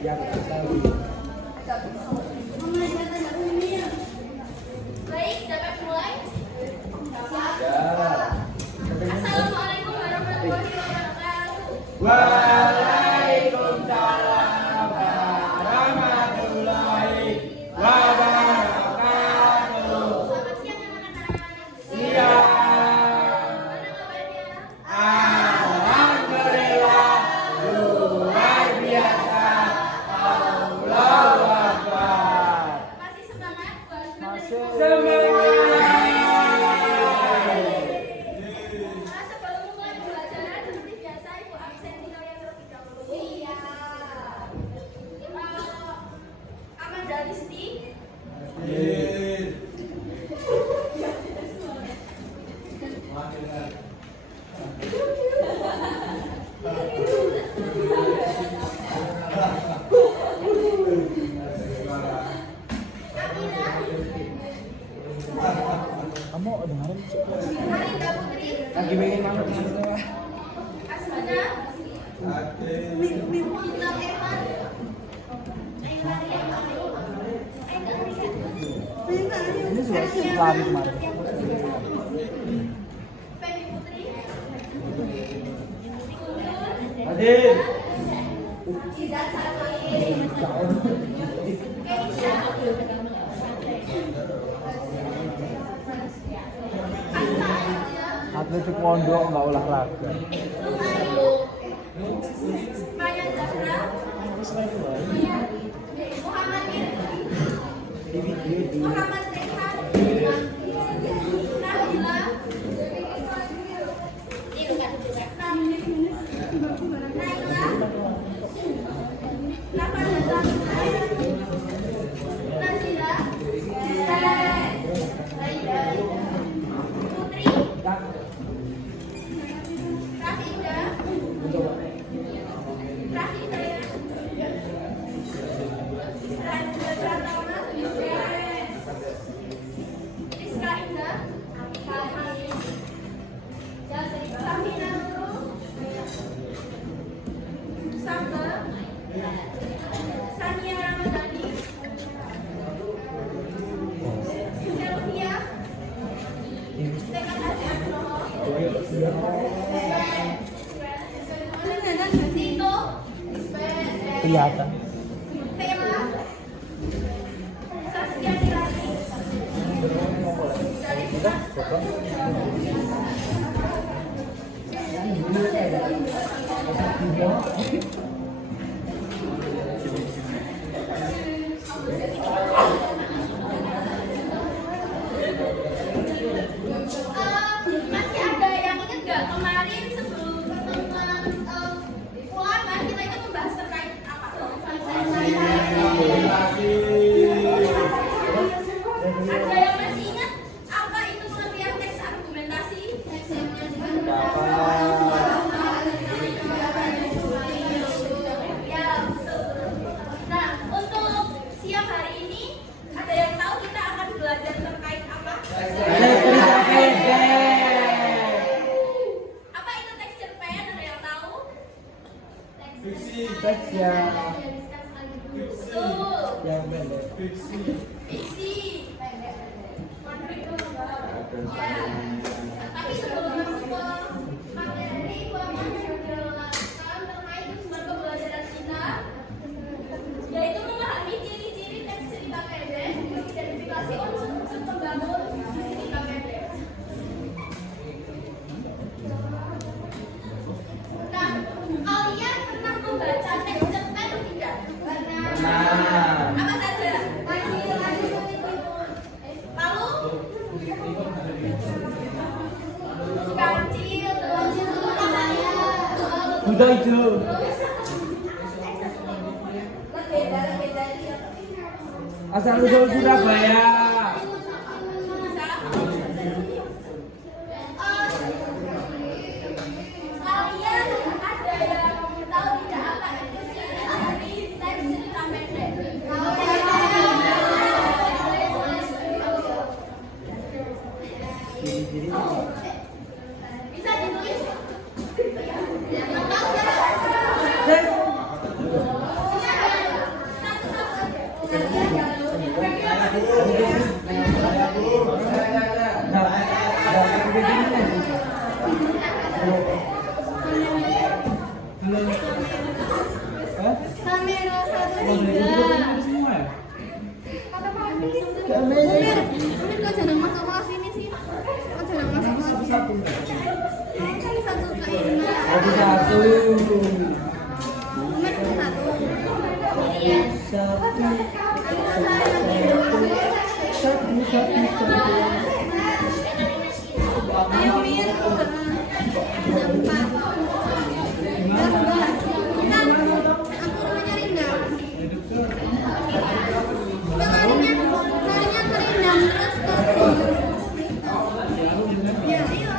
Baik, dapat mulai? Siap. Assalamualaikum warahmatullahi wabarakatuh. Waalaikumsalam warahmatullahi wabarakatuh. Selamat siang anak-anak. Siang. Mana kabarnya? Alhamdulillah luar biasa. Allahu Akbar. Masih semangat buat sebelum mulai pembelajaran seperti biasa Ibu absen kalian terlebih dahulu. Iya. Amanda Listi. Kamu dengerin sih? Arinda Putri. Lagi pengen masuk semua. Asmana. Bintang Evan. Ini juga lari kemarin. Penny Putri. Hadir. Izat Sarwani. Keisha. Kansa Aida. Atletik pondok nggak olahraga. Lumayu. Maya Zahra. Muhammad Irfan. Muhammad Rehan. Nabila. Naila. Nafasa Zahra. Nazira. Putri. Rafida. Rafida. Pratama. Rizka Indah. Safina Nurul. Samba. Sania Ramadhani. Sylvia. Tekan Adi Abnoho. Tito. Kelihatan. Tela. Saskia Nirani. Dari masih ada yang ingat nggak kemarin sebelum pertemuan ulangan kita itu membahas terkait apa? Ada yang masih ingat apa itu pengertian teks argumentasi? Ya, betul. Nah, untuk siang hari ini ada yang tahu kita akan belajar terkait apa? Apa itu teks cerpen? Ada yang tahu? Fiksi. Teks yang Betul. pendek. Fiksi. Fiksi. Ya. Tapi sebelum masuk ke materi, Bapak akan menjelaskan terkait tujuan pembelajaran kita, yaitu memahami ciri-ciri teks cerita pendek, mengidentifikasi unsur-unsur pembangun cerita pendek. Nah, kalian pernah membaca teks cerpen atau tidak? Pernah. Apa saja? Lalu? Kancil, Kuda hijau. Asal usul Surabaya. Kalian ada yang tahu tidak apa itu ciri teks cerita pendek? Bisa ditulis? Yang tahu siapa? Kamera 1 semua ya? Umir kok jarang masuk kelas ini sih? Kok jarang masuk kelas ini? Satu kayaknya. Satu. Umir satu. Iya. Ayo Mir. Jam 4. Aku rumahnya Rindang. Larinya ke Rindang terus ke ya, ayo.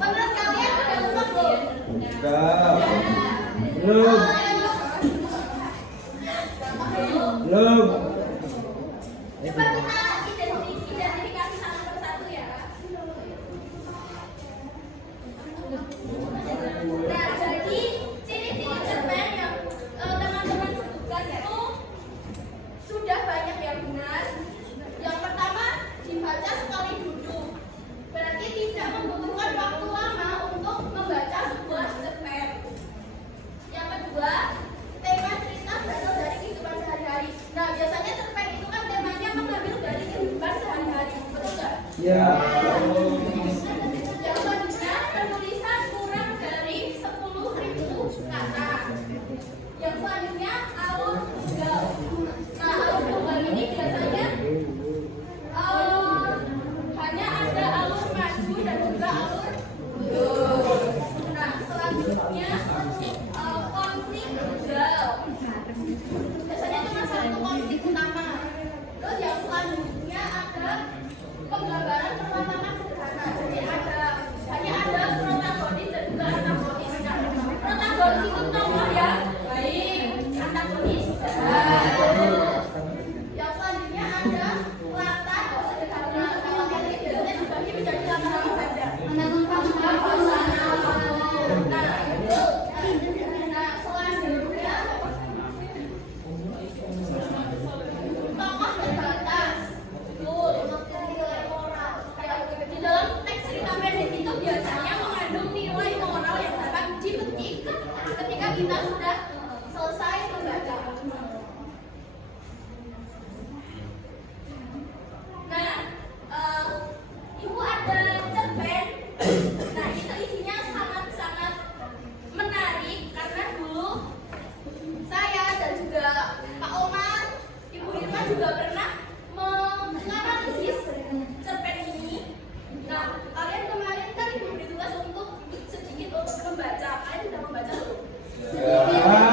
Menurut kalian udah lengkap belum? Belum. Belum. Coba kita identifikasi satu persatu ya. Nah, jadi ciri-ciri cerpen yang teman-teman sebutkan itu sudah banyak yang benar. Yang pertama, dibaca sekali duduk. Berarti tidak membutuhkan waktu lama untuk membaca sebuah cerpen. Yang kedua, tema cerita berasal dari kehidupan sehari-hari. Nah, biasanya cerpen itu kan temanya mengambil dari kehidupan sehari-hari, betul nggak? Ya. Yang selanjutnya, penulisan kurang dari 10.000 kata. Yang selanjutnya, alur tunggal. Nah, alur tunggal ini biasanya hanya ada alur maju dan juga alur mundur. Nah, selanjutnya konflik tunggal. Biasanya cuma satu konflik utama. Terus yang selanjutnya ada penggambaran perlawanan sederhana. Jadi hanya ada protagonis dan juga antagonis. Nah, protagonis itu tokoh yang baik, antagonis jahat. Yang selanjutnya ada latar sederhana. Kalau ini biasanya dibagi menjadi latar apa saja. Nah, selanjutnya tokoh terbatas. Di dalam teks cerita pendek itu biasanya mengandung nilai moral yang dapat dipetik ketika kita sudah selesai membaca. Nah, ibu ada cerpen. Nah, itu isinya sangat-sangat menarik karena dulu saya dan juga Pak Omar, Ibu Irma juga pernah menganalisis cerpen ini. Nah, kalian kemarin kan diberi tugas untuk sedikit untuk membaca. Kalian sudah membaca belum? Ya.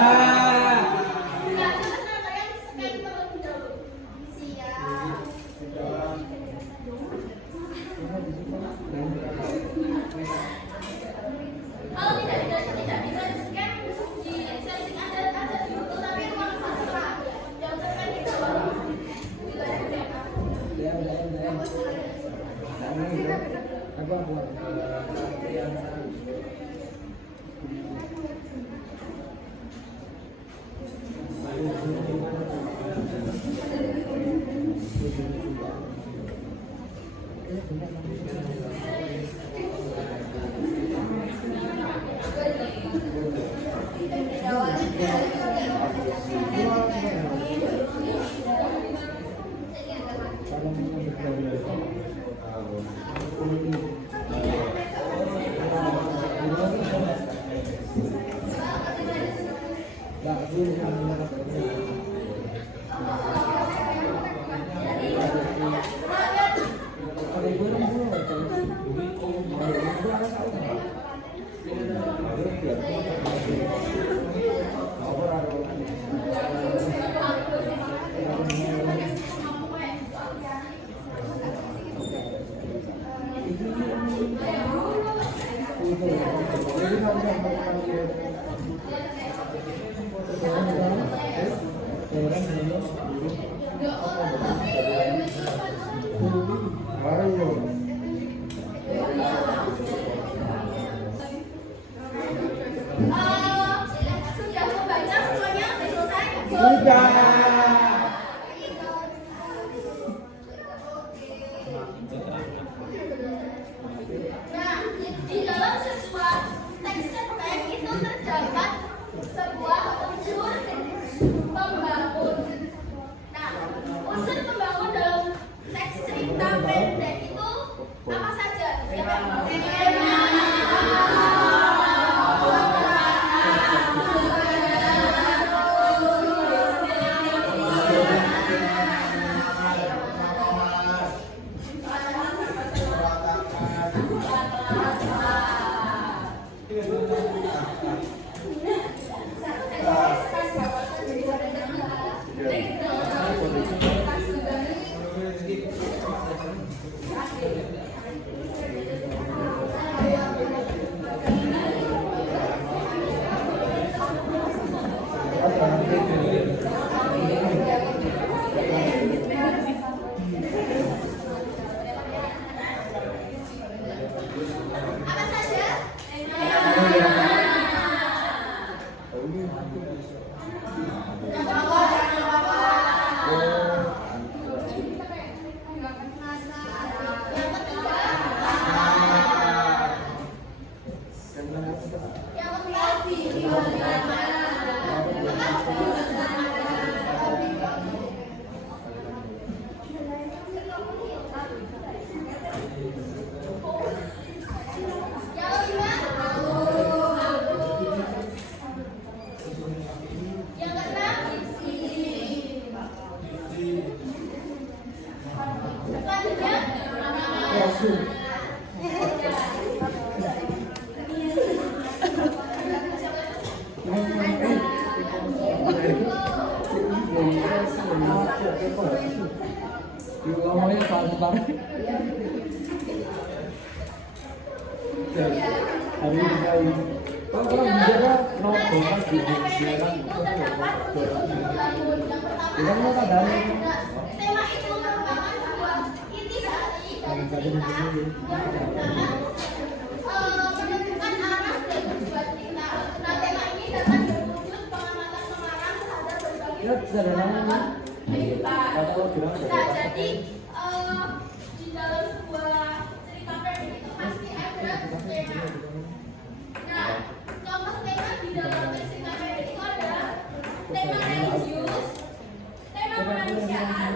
Sudah membaca semuanya? Sudah selesai? Sudah. Nah, di dalam sebuah teks cerpen itu terdapat sebuah unsur pembangun. Nah, unsur pembangun dalam teks cerita pendek itu apa saja? Siapa yang mau? Apa saja? Yang ketiga, yang keenam, selanjutnya. Ngomongnya soal banget. Hari ini kalau bicara novel di bicara Tema itu merupakan sebuah intisari dari cerita yang menentukan arah dan tujuan cerita. Nah, tema ini dapat berwujud pengamatan mengarang terhadap berbagai persoalan kehidupan. Nah, jadi di dalam sebuah cerita pendek itu pasti ada tema. Nah, contoh tema di dalam cerita pendek itu ada tema religius, tema kemanusiaan,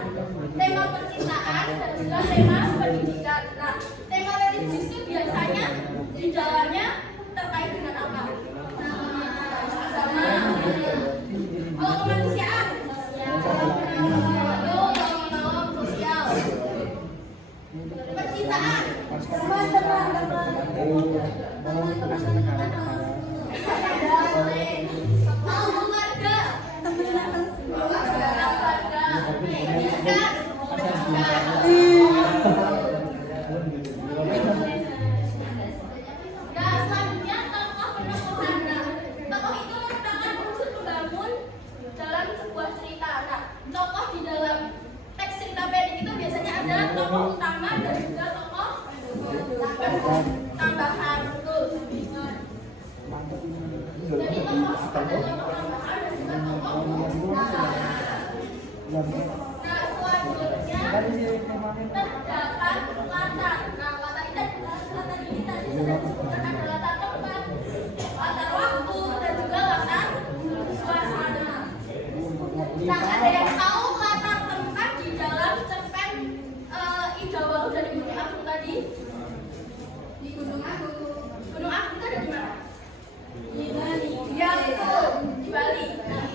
tema percintaan, dan juga tema pendidikan. Nah, tema religius itu biasanya di dalamnya terkait dengan apa? Agama. Kalau kemanusiaan, sosial. Percintaan, keluarga, nah, selanjutnya tokoh penokohan. Nah, tokoh itu merupakan unsur pembangun dalam sebuah cerita. Nah, tokoh di dalam teks cerita pendek itu biasanya ada tokoh utama dan juga tokoh tambahan. Betul. Jadi tokoh ada tokoh tambahan dan juga tokoh utama. Nah, selanjutnya terdapat latar. Nah, latar ini tadi sudah disebutkan ada latar tempat, latar waktu, dan juga latar suasana. Nah, ada yang tahu latar tempat di dalam cerpen Ida Walu dan Gunung Agung tadi? Di Gunung Agung. Gunung Agung itu ada di mana? Di Bali. Ya, betul. Di Bali. Nah,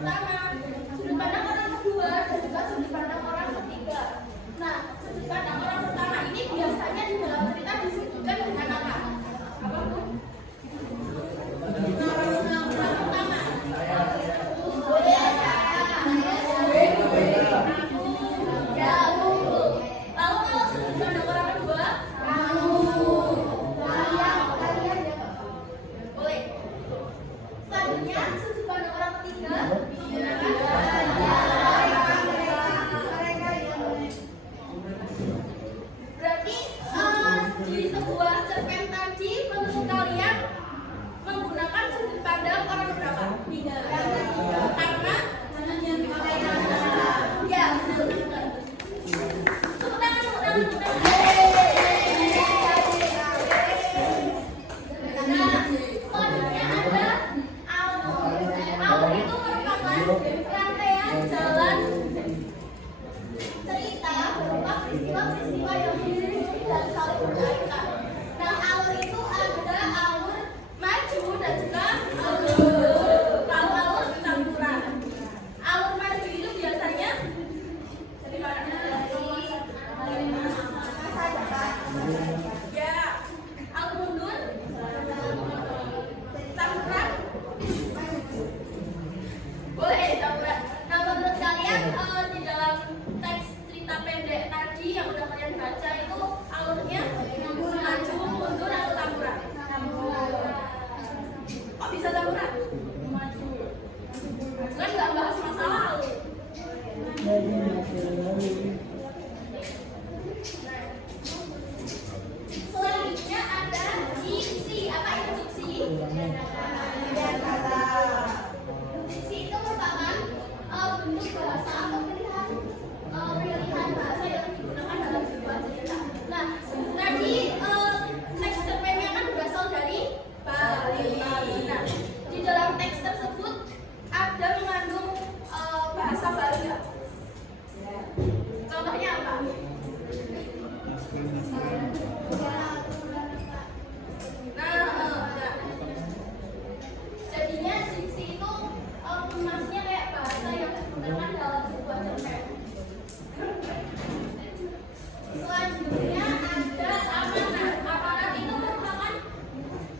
pertama, sudut pandang orang kedua, dan juga sudut pandang orang ketiga. Nah, sudut pandang orang pertama ini biasanya di dalam cerita disebutkan dengan apa? Apa tuh? Orang pertama. Boleh saya. Aku. Ya, aku. Lalu kalau sudut pandang orang kedua, kamu. Kalian. Boleh. Selanjutnya sudut pandang orang ketiga. Berarti di sebuah cerpen tadi menurut kalian menggunakan sudut pandang orang berapa? Karena ya betul. Tepuk tangan, tepuk tangan, tepuk tangan. Nah, selanjutnya ada alur. Alur itu merupakan rangkaian jalan cerita berupa peristiwa-peristiwa yang berdiri dan saling berkaitan. Nah, alur itu ada alur maju dan juga alur campuran. Alur maju itu biasanya dari mana? Ya, alur mundur, campuran. Boleh campuran. Nah, menurut kalian di dalam teks cerita pendek tadi yang udah kalian baca itu alurnya maju, mundur atau campuran? Kok bisa campuran? Maju. Kan nggak bahas masalah alur. Selanjutnya ada diksi. Apa itu diksi? Diksi itu merupakan bentuk bahasa atau pilihan bahasa yang digunakan dalam sebuah cerita. Nah, tadi teks cerpennya kan berasal dari Bali. Nah, di dalam teks tersebut ada mengandung bahasa Bali nggak? Contohnya apa? Nah, jadinya diksi itu maksudnya kayak bahasa yang digunakan dalam sebuah cerpen. Selanjutnya ada amanat. Amanat itu merupakan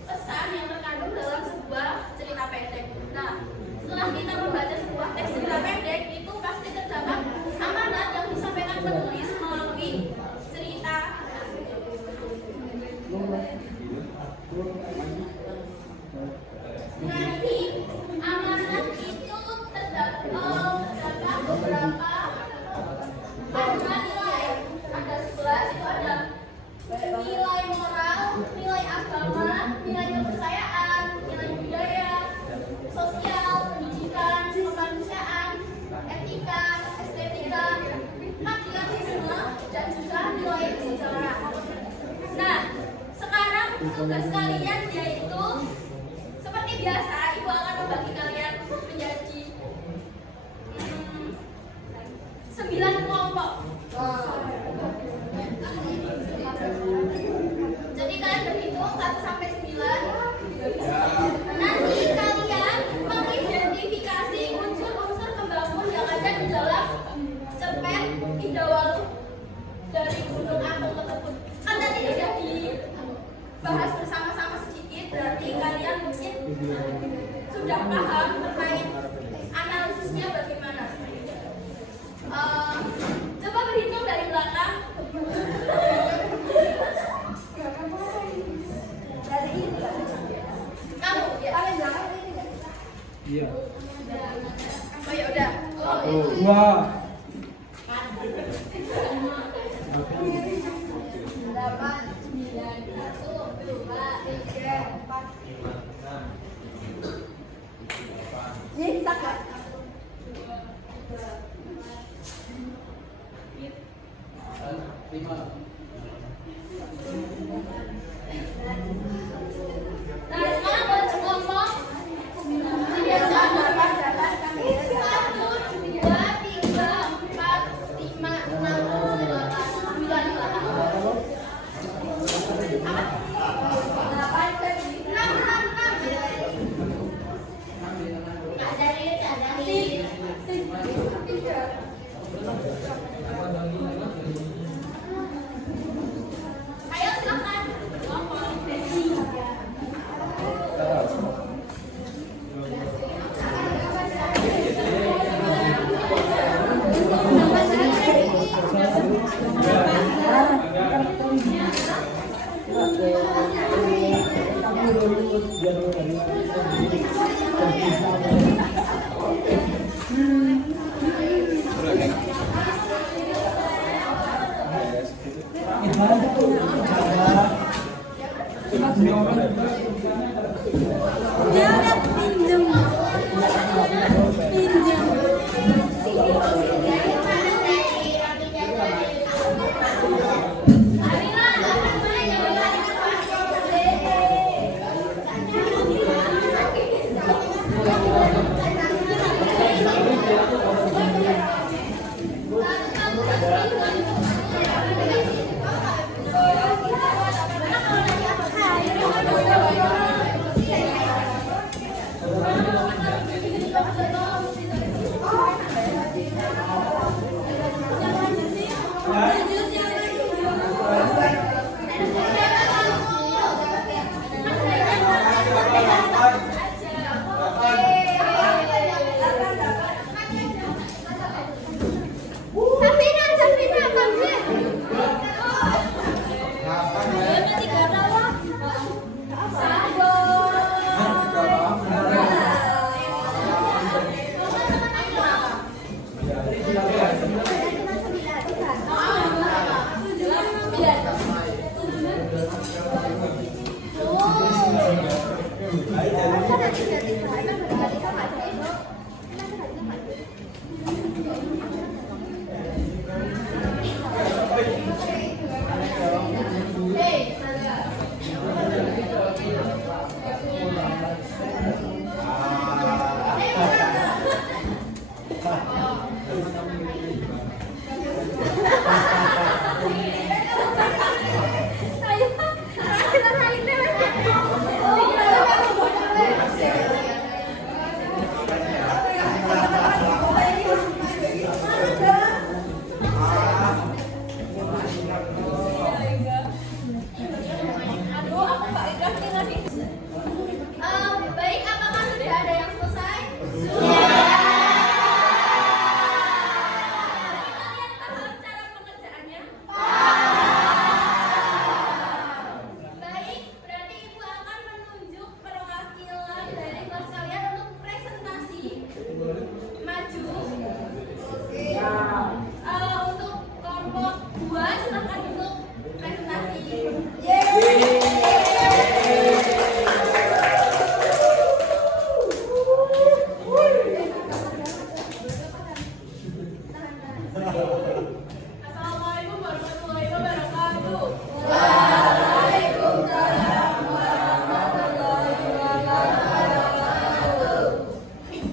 pesan yang terkandung dalam sebuah cerita pendek. Nah, setelah kita membaca sebuah teks cerita pendek, itu pasti terdapat amanat yang disampaikan penulis melalui cerita. Nah, ini amanat itu terdapat beberapa ada nilai. Ada 11 itu ada nilai moral, nilai agama, nilai kepercayaan, nilai budaya, sosial, pendidikan, kemanusiaan, etika, estetika, patriotisme, dan juga nilai sejarah. Nah, sekarang tugas kalian yaitu seperti biasa, Ibu akan membagi kalian menjadi 9 kelompok. Jadi kalian berhitung 1 sampai 9. Nanti kalian mengidentifikasi unsur-unsur pembangun yang ada di dalam cerpen Indah Walu dari Gunung Agung tersebut. Kan tadi sudah dibahas bersama-sama sedikit, berarti kalian mungkin sudah paham terkait analisisnya bagaimana. Coba berhitung dari belakang. Kamu ya? Iya. Oh ya udah. Satu, dua. 8, 9, 1, 2, 3, 4. Ini tak ya? Nah, sekarang buat kelompok. Biasa 1, 2, 3, 4, 5, 6, 7, 8, 9, 8. 6, 6, 6. Ayo silakan. Dia udah pinjem. Safina, Baik, apakah sudah ada yang selesai? Sudah. Kalian paham cara pengerjaannya? Baik, berarti Ibu akan menunjuk perwakilan dari kelas kalian untuk presentasi. Maju. Untuk kelompok 2 silakan untuk presentasi. Assalamualaikum warahmatullahi wabarakatuh.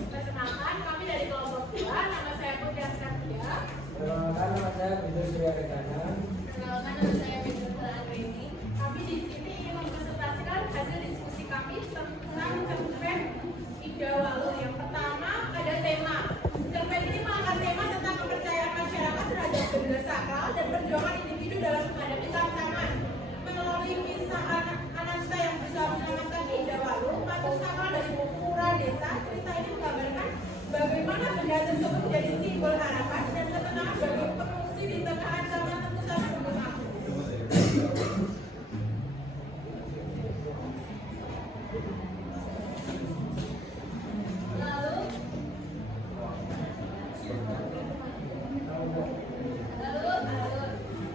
Perkenalkan, kami dari kelompok 2. Nama saya Putri Askartia. Perkenalkan, nama saya Bidul Surya Kedana. Perkenalkan, nama saya Bidul Anggreni. Kami di sini ingin mempresentasikan hasil diskusi kami tentang cerpen Ida Walu. Yang pertama ada tema. Cerpen ini mengangkat tema tentang kepercayaan masyarakat terhadap benda sakral dan perjuangan individu dalam menghadapi tantangan. Melalui kisah anak Ananta yang berusaha menyelamatkan Ida Walu, patung sakral dari pura desa, cerita ini menggambarkan bagaimana benda tersebut menjadi simbol harapan dan ketenangan bagi pengungsi di tengah ancaman tentu saja gunung api.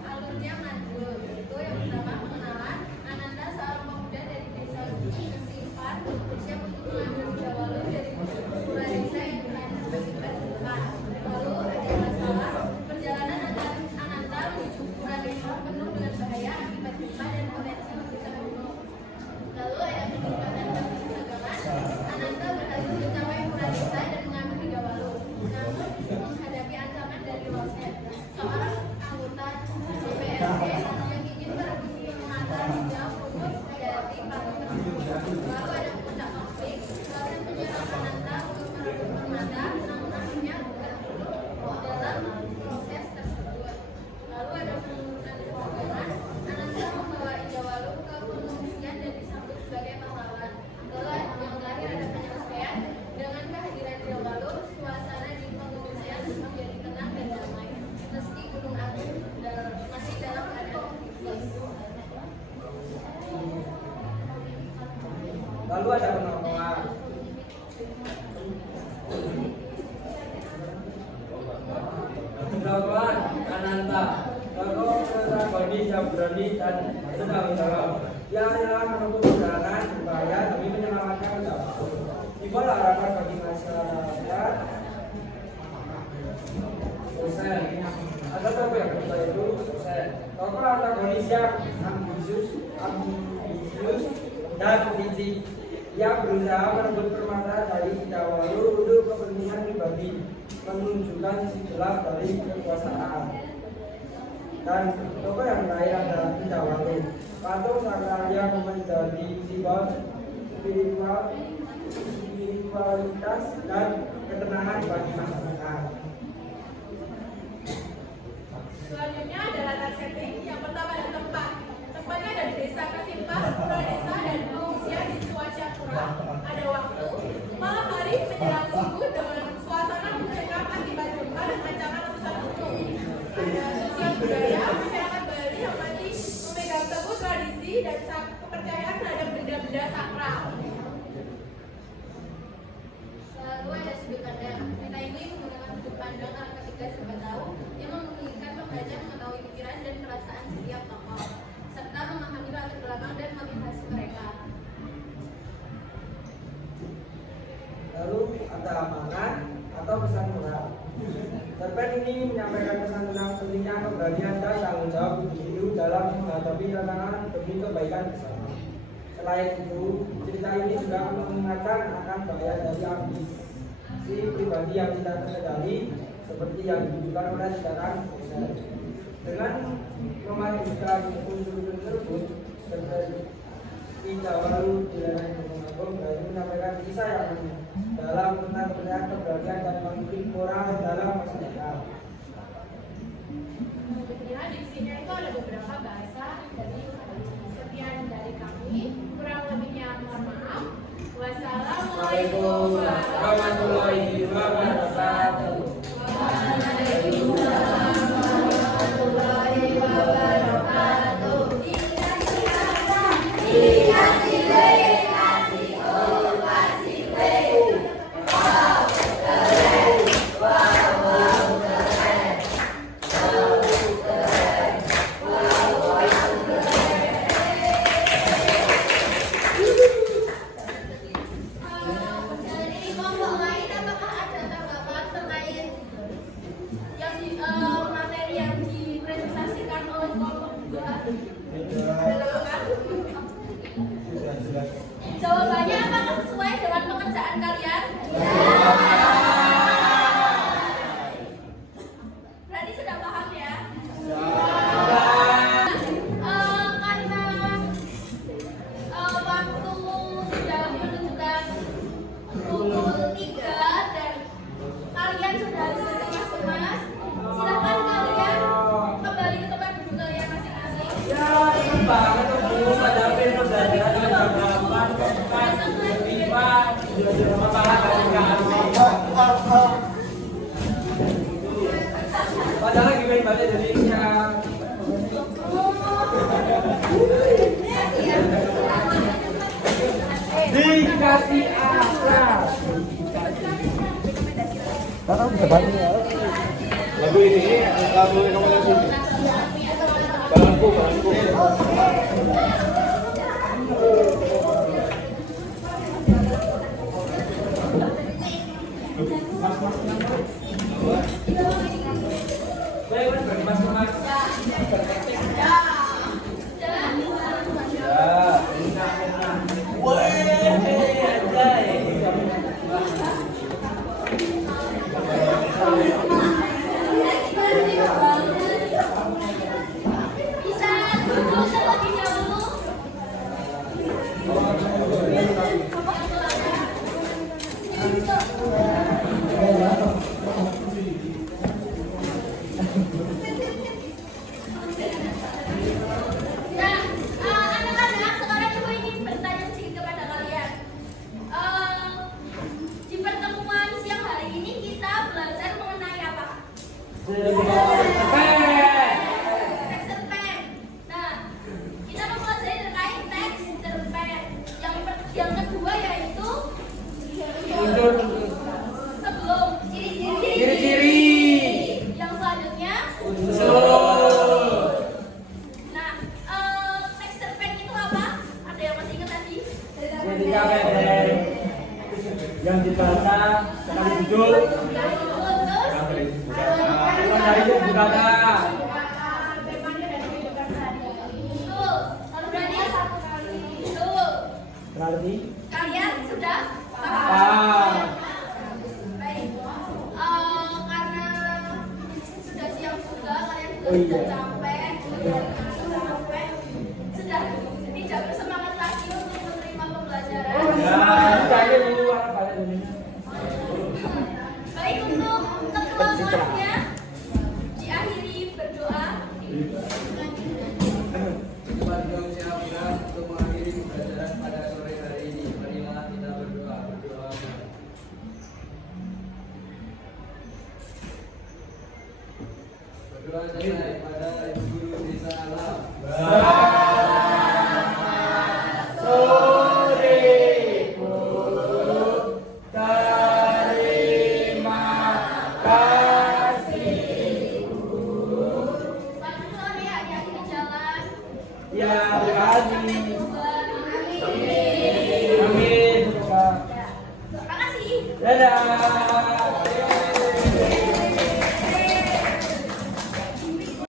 Alurnya manjur. Itu yang pertama pengenalan. Ananda seorang pemuda dari desa Kesimpar, siap untuk mengambil Ida Walu dari pura desa yang berada di depan. Lalu ada ada penolak. Dilakukan Ananta, tokoh protagonis yang berani dan bertanggung jawab. Dia adalah menempuh perjalanan berbahaya demi menyelamatkan ucapan. Itulah harapan bagi masyarakat. Dosen, ada tokoh yang kedua itu dosen. Tokoh antagonis yang ambisius dan licik, yang berusaha merebut permata dari Jawalu untuk kepentingan pribadi, menunjukkan sisi gelap dari kekuasaan. Dan tokoh yang terakhir adalah Jawalu, patung sakral yang menjadi simbol spiritualitas dan ketenangan bagi masyarakat. Selanjutnya adalah data setting. Yang pertama ada tempat. Tempatnya ada di desa Kasimpar, Pura Desa, dan pengungsian di Suaca Pura. Ada waktu, malam hari menjelang subuh dengan suasana mencekam akibat gempa dan ancaman letusan gunung. Ada sosial budaya, masyarakat Bali yang masih memegang teguh tradisi dan kepercayaan terhadap benda-benda sakral. Lalu ada sudut pandang. Cerita ini menggunakan sudut pandang anak ketiga serba tahu yang memungkinkan pembaca mengetahui pikiran dan perasaan setiap tokoh serta memahami latar belakang dan motivasi mereka. Lalu ada amanat atau pesan moral. Cerpen ini menyampaikan pesan tentang pentingnya keberanian dan tanggung jawab individu dalam menghadapi tantangan demi kebaikan bersama. Selain itu, cerita ini juga mengingatkan akan bahaya dari ambisi pribadi yang tidak terkendali seperti yang ditunjukkan oleh tindakan dosen. Dengan memadukan unsur-unsur tersebut, Jawalu Dilan Agung berani menyampaikan kisah yang dalam tentang kebenaran, keberanian dan konflik moral dalam masyarakat. Ya, di sini itu ada beberapa bahasa dari sekian dari kami. Kurang lebihnya mohon maaf. Wassalamualaikum warahmatullahi wabarakatuh. Dari kelompok lain apakah ada tanggapan terkait yang materi yang dipresentasikan oleh kelompok 2? Jawabannya apakah sesuai dengan pekerjaan kalian? Berarti sudah paham ya? Karena waktu sudah menunjukkan pukul 3 dan kalian sudah harus berkemas-kemas, silakan kalian kembali ke tempat duduk kalian masing-masing. Ya, itu banget tuh Bu, padahal ini pembelajaran jam 8, jam 5, sudah masalah dari padahal lagi main balik dari siang. Dikasih akal. Karena bisa bantu ya. Lagu ini lagu rekomendasi. Balangku. Baik, Mas, bagi mas. Bisa duduk terlebih dahulu. Nah, anak-anak, sekarang ibu ingin bertanya sedikit kepada kalian. Di pertemuan siang hari ini kita belajar mengenai apa? Teks cerpen. Nah, kita mempelajari terkait teks cerpen. Yang kedua ya beribadah. Temanya dan kehidupan sehari-hari. Betul. Lalu berani satu kali. Betul. Berarti Kalian sudah paham? paham. Baik. Karena sudah siang juga, kalian juga Oh, iya. sudah capek. Sudah tidak bersemangat lagi untuk menerima pembelajaran. Ya, saya dulu apa ini? Baik, untuk ketua kelasnya diakhiri berdoa. Siap-siap untuk mengakhiri pembelajaran pada sore hari ini. Marilah kita berdoa. Berdoa selesai pada Ibu Guru Desa Alam. Selamat sore, adik-adik di jalan. Ya, terima kasih. Amin. Amin. Terima kasih. Dadah.